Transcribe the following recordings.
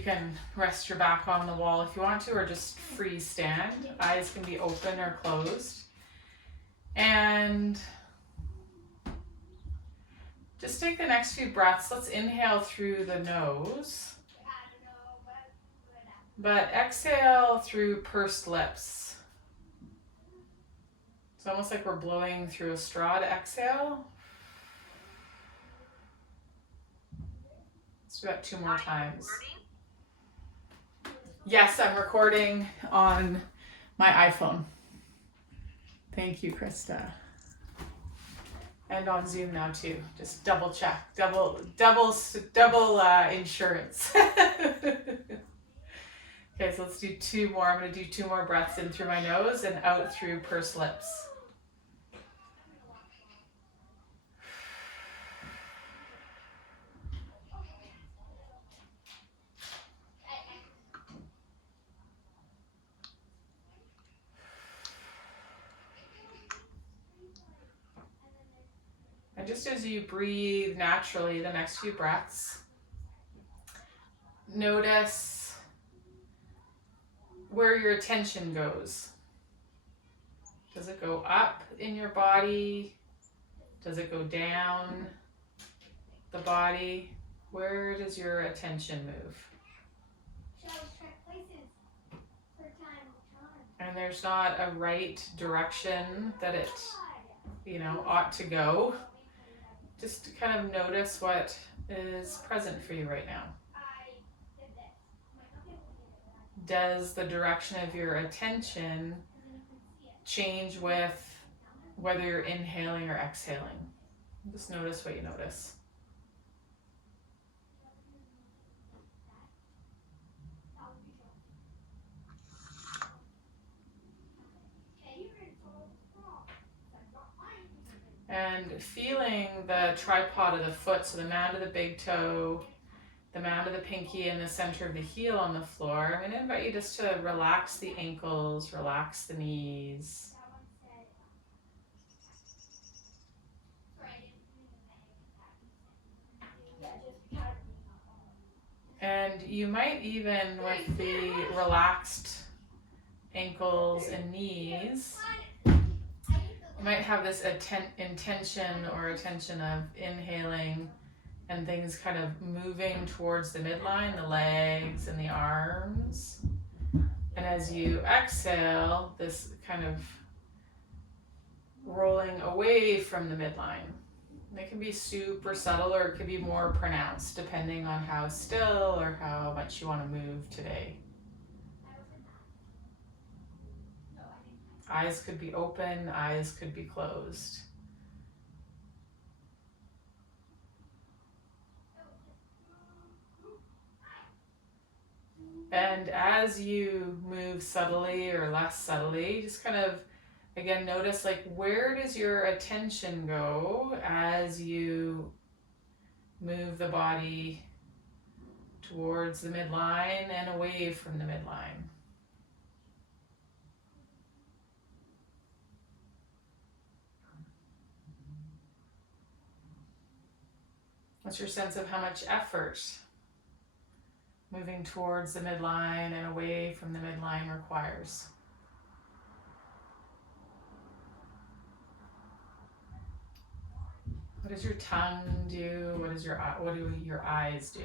You can rest your back on the wall if you want to, or just freeze stand. Eyes can be open or closed. And just take the next few breaths. Let's inhale through the nose, but exhale through pursed lips. It's almost like we're blowing through a straw to exhale. Let's do that 2 more times. Yes, I'm recording on my iPhone. Thank you, Krista. And on Zoom now too. Just double check, double insurance. Okay, so let's do 2 more. I'm going to do 2 more breaths in through my nose and out through pursed lips. And just as you breathe naturally the next few breaths, notice where your attention goes. Does it go up in your body? Does it go down the body? Where does your attention move? And there's not a right direction that it, ought to go. Just kind of notice what is present for you right now. Does the direction of your attention change with whether you're inhaling or exhaling? Just notice what you notice. And feeling the tripod of the foot, so the mound of the big toe, the mound of the pinky, and the center of the heel on the floor. I'm going to invite you just to relax the ankles, relax the knees. And you might even, with the relaxed ankles and knees, you might have this intention of inhaling and things kind of moving towards the midline, the legs and the arms. And as you exhale, this kind of rolling away from the midline. It can be super subtle or it could be more pronounced depending on how still or how much you want to move today. Eyes could be open, eyes could be closed. And as you move subtly or less subtly, just kind of, again, notice where does your attention go as you move the body towards the midline and away from the midline. What's your sense of how much effort moving towards the midline and away from the midline requires? What does your tongue do? What do your eyes do?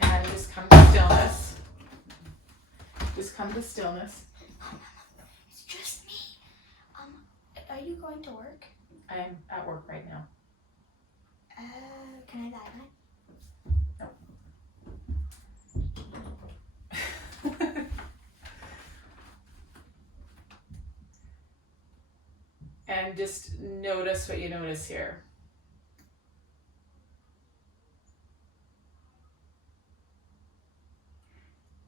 And just come to stillness. Just come to stillness. It's just me. Are you going to work? I am at work right now. Can I die now? No. And just notice what you notice here.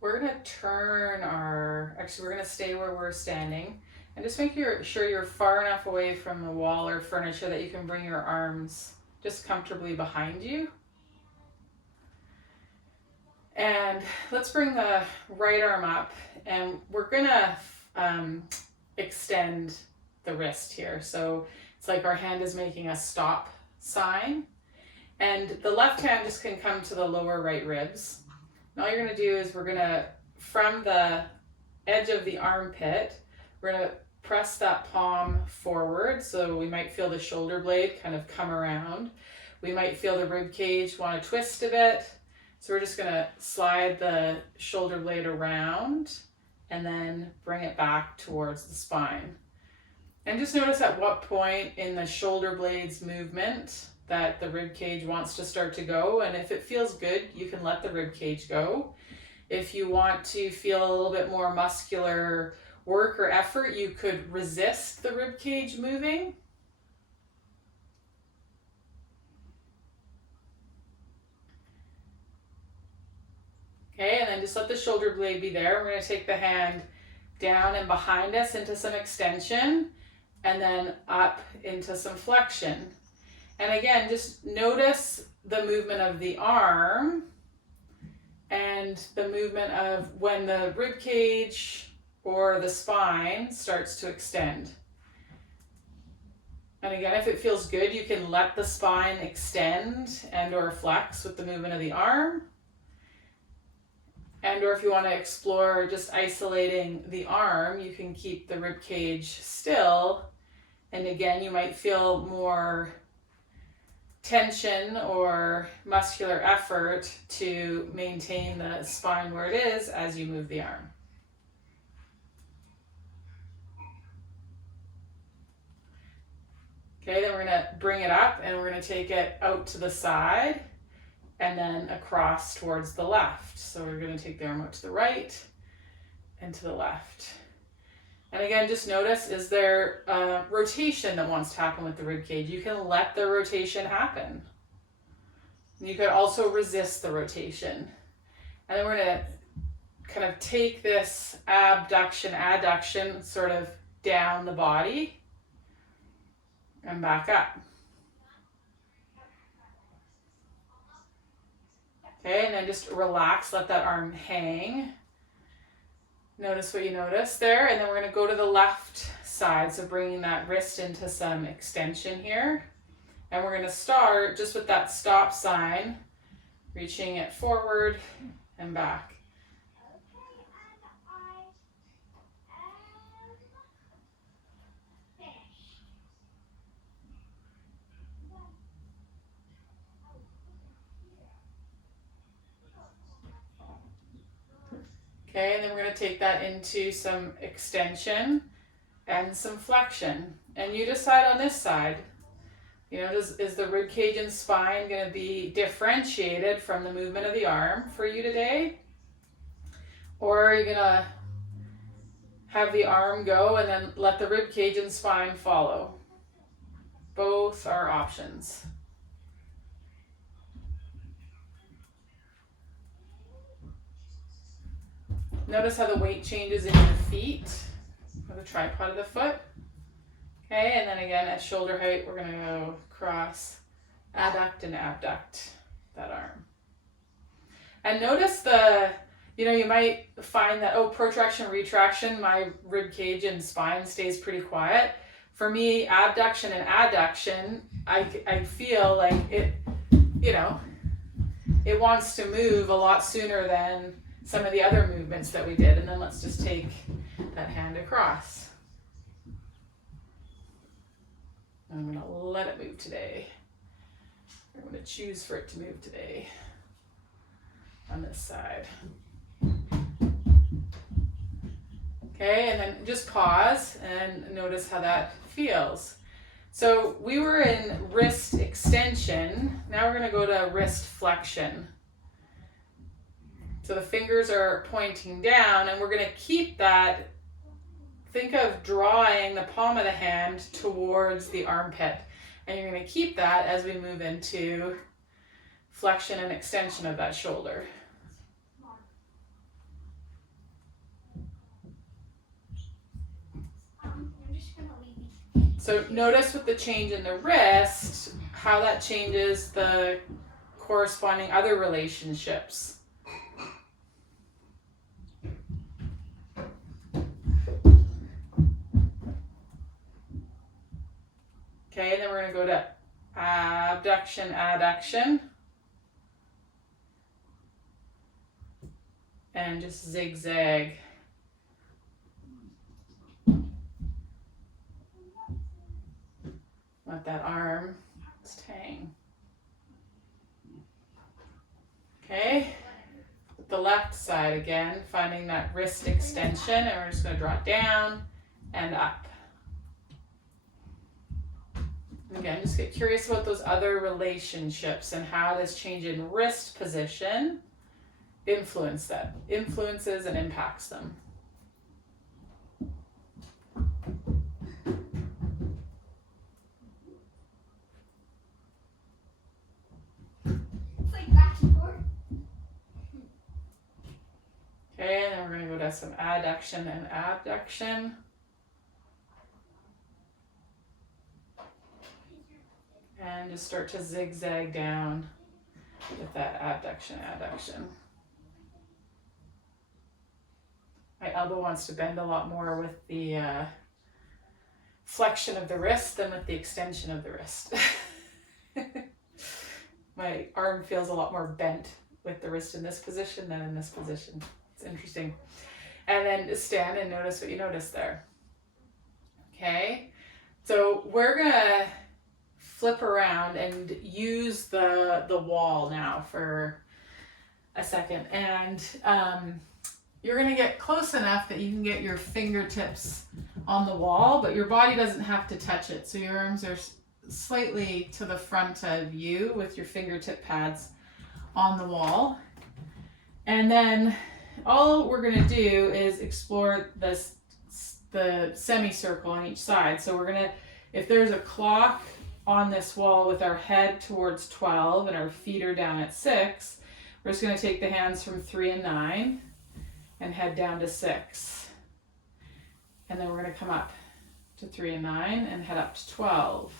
We're going to turn we're going to stay where we're standing. And just make sure you're far enough away from the wall or furniture that you can bring your arms just comfortably behind you. And let's bring the right arm up, and we're going to extend the wrist here. So it's like our hand is making a stop sign. And the left hand just can come to the lower right ribs. And all you're gonna do is we're gonna, from the edge of the armpit, we're gonna press that palm forward. So we might feel the shoulder blade kind of come around. We might feel the rib cage want to twist a bit. So we're just gonna slide the shoulder blade around and then bring it back towards the spine. And just notice at what point in the shoulder blades movement that the rib cage wants to start to go. And if it feels good, you can let the rib cage go. If you want to feel a little bit more muscular work or effort, you could resist the rib cage moving. Okay, and then just let the shoulder blade be there. We're going to take the hand down and behind us into some extension, and then up into some flexion. And again, just notice the movement of the arm and the movement of when the rib cage or the spine starts to extend. And again, if it feels good, you can let the spine extend and or flex with the movement of the arm. And or if you want to explore just isolating the arm, you can keep the rib cage still. And again, you might feel more tension or muscular effort to maintain the spine where it is as you move the arm. Okay, then we're going to bring it up and we're going to take it out to the side and then across towards the left. So we're going to take the arm out to the right and to the left. And again, just notice, is there a rotation that wants to happen with the rib cage? You can let the rotation happen. You could also resist the rotation. And then we're going to kind of take this abduction, adduction sort of down the body and back up. Okay, and then just relax, let that arm hang. Notice what you notice there, and then we're going to go to the left side, so bringing that wrist into some extension here. And we're going to start just with that stop sign, reaching it forward and back. Okay, and then we're going to take that into some extension and some flexion. And you decide on this side, you know, is the rib cage and spine going to be differentiated from the movement of the arm for you today? Or are you going to have the arm go and then let the rib cage and spine follow? Both are options. Notice how the weight changes in your feet, or the tripod of the foot. Okay, and then again at shoulder height, we're going to go across, adduct and abduct that arm. And notice you might find that, protraction, retraction, my rib cage and spine stays pretty quiet. For me, abduction and adduction, I feel like it wants to move a lot sooner than some of the other movements that we did. And then let's just take that hand across. I'm going to let it move today. I'm going to choose for it to move today on this side. Okay, and then just pause and notice how that feels. So we were in wrist extension. Now we're going to go to wrist flexion. So the fingers are pointing down, and we're going to keep that. Think of drawing the palm of the hand towards the armpit. And you're going to keep that as we move into flexion and extension of that shoulder. So notice with the change in the wrist, how that changes the corresponding other relationships. Okay, and then we're going to go to abduction, adduction, and just zigzag. Let that arm just hang. Okay, the left side again, finding that wrist extension, and we're just going to draw it down and up. And again, just get curious about those other relationships and how this change in wrist position influences and impacts them. It's like back and forth. Okay, and then we're going to go to some adduction and abduction. And just start to zigzag down with that abduction, adduction. My elbow wants to bend a lot more with the flexion of the wrist than with the extension of the wrist. My arm feels a lot more bent with the wrist in this position than in this position. It's interesting. And then just stand and notice what you notice there. Okay, so we're gonna flip around and use the wall now for a second, and you're going to get close enough that you can get your fingertips on the wall, but your body doesn't have to touch it. So your arms are slightly to the front of you with your fingertip pads on the wall. And then all we're going to do is explore the semicircle on each side. So we're going to, if there's a clock on this wall with our head towards 12 and our feet are down at 6, we're just going to take the hands from 3 and 9 and head down to 6. And then we're going to come up to 3 and 9 and head up to 12.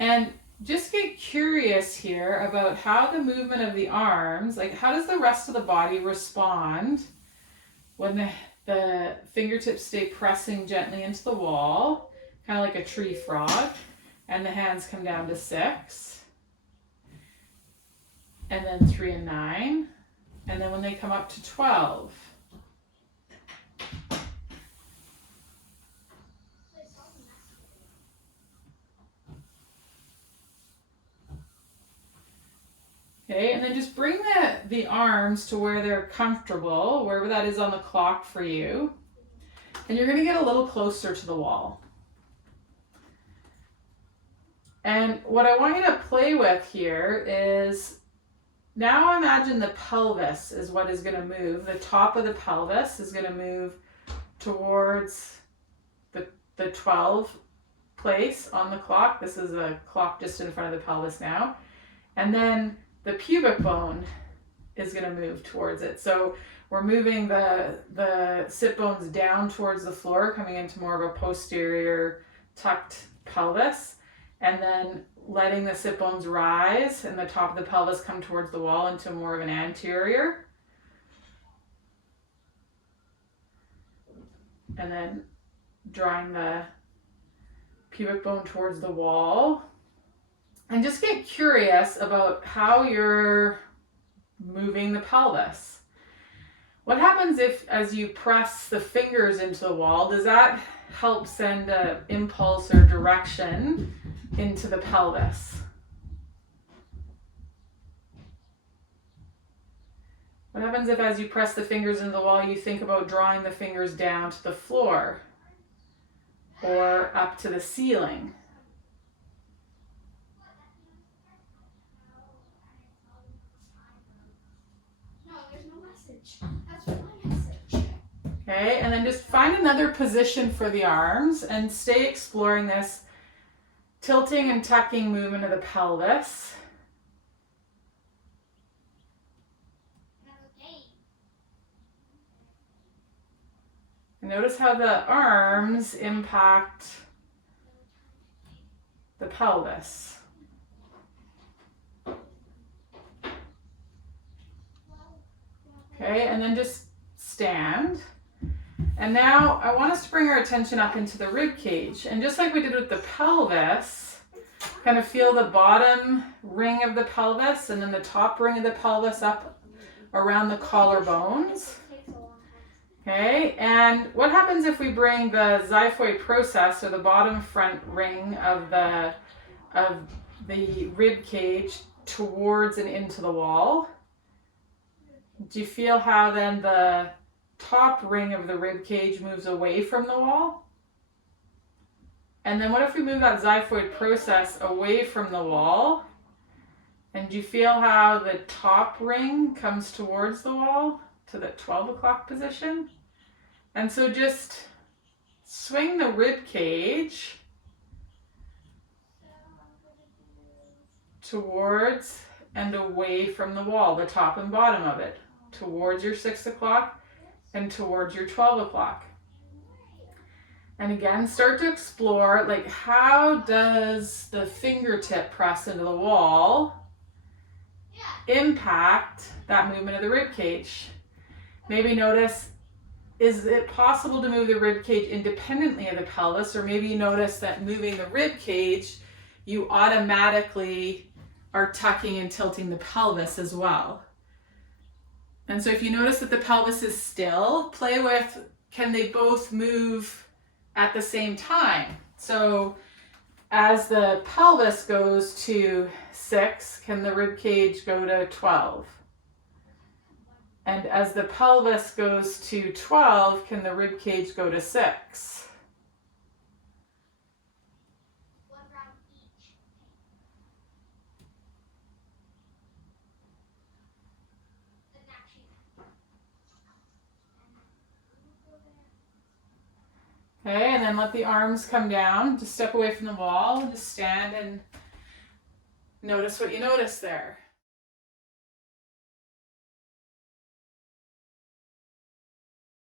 And just get curious here about how the movement of the arms, like how does the rest of the body respond when the fingertips stay pressing gently into the wall, kind of like a tree frog, and the hands come down to 6, and then 3 and 9, and then when they come up to 12. Okay, and then just bring the arms to where they're comfortable, wherever that is on the clock for you, and you're going to get a little closer to the wall. And what I want you to play with here is, now imagine the pelvis is what is going to move. The top of the pelvis is going to move towards the 12 place on the clock. This is a clock just in front of the pelvis now. And then the pubic bone is going to move towards it. So we're moving the sit bones down towards the floor, coming into more of a posterior tucked pelvis. And then letting the sit bones rise and the top of the pelvis come towards the wall into more of an anterior. And then drawing the pubic bone towards the wall. And just get curious about how you're moving the pelvis. What happens if, as you press the fingers into the wall, does that help send an impulse or direction into the pelvis? What happens if, as you press the fingers into the wall, you think about drawing the fingers down to the floor or up to the ceiling? No, there's no message. That's my message. Okay, and then just find another position for the arms and stay exploring this tilting and tucking movement of the pelvis. And notice how the arms impact the pelvis. Okay, and then just stand. And now I want us to bring our attention up into the rib cage. And just like we did with the pelvis, kind of feel the bottom ring of the pelvis and then the top ring of the pelvis up around the collarbones. Okay, and what happens if we bring the xiphoid process, or the bottom front ring of the rib cage, towards and into the wall? Do you feel how then the top ring of the rib cage moves away from the wall? And then what if we move that xiphoid process away from the wall? And do you feel how the top ring comes towards the wall to the 12 o'clock position? And so just swing the rib cage towards and away from the wall, the top and bottom of it, towards your 6 o'clock and towards your 12 o'clock. And again, start to explore, like, how does the fingertip press into the wall impact that movement of the rib cage? Maybe notice, is it possible to move the rib cage independently of the pelvis? Or maybe you notice that moving the rib cage, you automatically are tucking and tilting the pelvis as well. And so if you notice that the pelvis is still, play with, can they both move at the same time? So as the pelvis goes to 6, can the rib cage go to 12? And as the pelvis goes to 12, can the rib cage go to 6? One round each. Okay, and then let the arms come down. Just step away from the wall. Just stand and notice what you notice there.